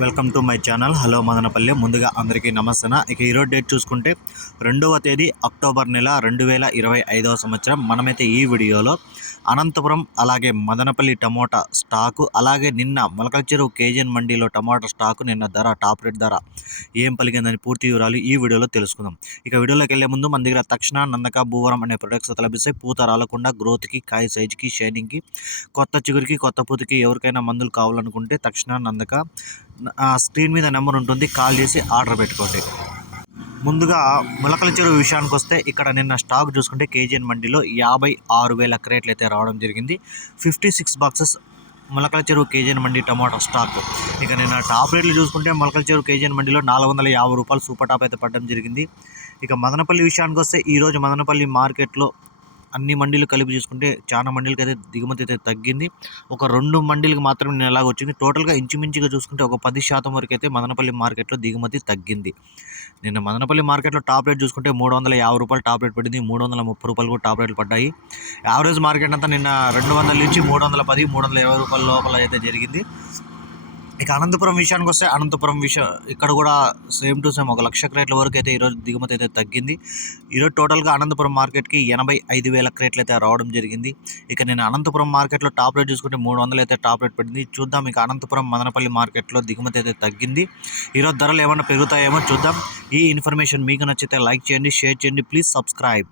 Welcome to my channel. Hello Madanapalle. ముందుగా అందరికీ నమస్తన. ఇక ఈరోజు డేట్ చూసుకుంటే రెండవ తేదీ అక్టోబర్ నెల రెండు వేల ఇరవై ఐదవ సంవత్సరం. మనమైతే ఈ వీడియోలో అనంతపురం అలాగే మదనపల్లి టమోటా స్టాకు అలాగే నిన్న మొలకల చెరువు కేజీఎన్ మండీలో టమోటా స్టాకు నిన్న ధర టాప్ రేట్ ధర ఏం పలికిందని పూర్తి వివరాలు ఈ వీడియోలో తెలుసుకుందాం. ఇక వీడియోలోకి వెళ్ళే ముందు మన దగ్గర తక్షణ నందక భూవరం అనే ప్రొడక్ట్స్ లభిస్తాయి పూత రాలకుండా గ్రోత్కి కాయ సైజుకి షైనింగ్కి కొత్త చిగురికి కొత్త పూతకి ఎవరికైనా మందులు కావాలనుకుంటే తక్షణ నందక ఆ స్క్రీన్ మీద నెంబర్ ఉంటుంది కాల్ చేసి ఆర్డర్ పెట్టుకోండి. ముందుగా మొలకల చెరువు విషయానికి వస్తే ఇక్కడ నిన్న స్టాక్ చూసుకుంటే కేజీఎన్ మండీలో యాభై ఆరు వేల క్రేట్లు అయితే రావడం జరిగింది. ఫిఫ్టీ సిక్స్ బాక్సెస్ మొలకల చెరువు కేజీఎన్ మండి టమాటో స్టాక్. ఇక నిన్న టాప్ రేట్లు చూసుకుంటే మొలకల చెరువు కేజీఎన్ మండిలో నాలుగు వందల యాభై రూపాయలు సూపర్ టాప్ అయితే పడడం జరిగింది. ఇక మదనపల్లి విషయానికి వస్తే ఈరోజు మదనపల్లి మార్కెట్లో అన్ని మండీలు కలిపి చూసుకుంటే చాలా మండీలకి అయితే దిగుమతి అయితే తగ్గింది. ఒక రెండు మండీలకు మాత్రమే నేను ఎలాగ వచ్చింది? టోటల్గా ఇంచుమించుగా చూసుకుంటే ఒక పది శాతం వరకు అయితే మదనపల్లి మార్కెట్లో దిగుమతి తగ్గింది. నిన్న మదనపల్లి మార్కెట్లో టాప్ రేట్ చూసుకుంటే మూడు వందల యాభై రూపాయలు టాప్ రేట్ పడింది. మూడు వందల ముప్పై రూపాయలు కూడా టాప్ రేట్లు పడ్డాయి. యావరేజ్ మార్కెట్ అంతా నిన్న రెండు వందల నుంచి మూడు వందల పది మూడు వందల ఇరవై రూపాయల లోపల అయితే జరిగింది. ఇక అనంతపురం విషయానికి వస్తే అనంతపురం విషయం ఇక్కడ కూడా సేమ్ టు సేమ్ ఒక లక్ష క్రేట్ల వరకు అయితే ఈరోజు దిగుమతి అయితే తగ్గింది. ఈరోజు టోటల్గా అనంతపురం మార్కెట్కి ఎనభై ఐదు వేల క్రేట్లు అయితే రావడం జరిగింది. ఇక నేను అనంతపురం మార్కెట్లో టాప్ రేట్ చూసుకుంటే మూడు వందలు అయితే టాప్ రేట్ పడింది చూద్దాం ఇక అనంతపురం మదనపల్లి మార్కెట్లో దిగుమతి అయితే తగ్గింది. ఈరోజు ధరలు ఏమైనా పెరుగుతాయేమో చూద్దాం. ఈ ఇన్ఫర్మేషన్ మీకు నచ్చితే లైక్ చేయండి షేర్ చేయండి. Please subscribe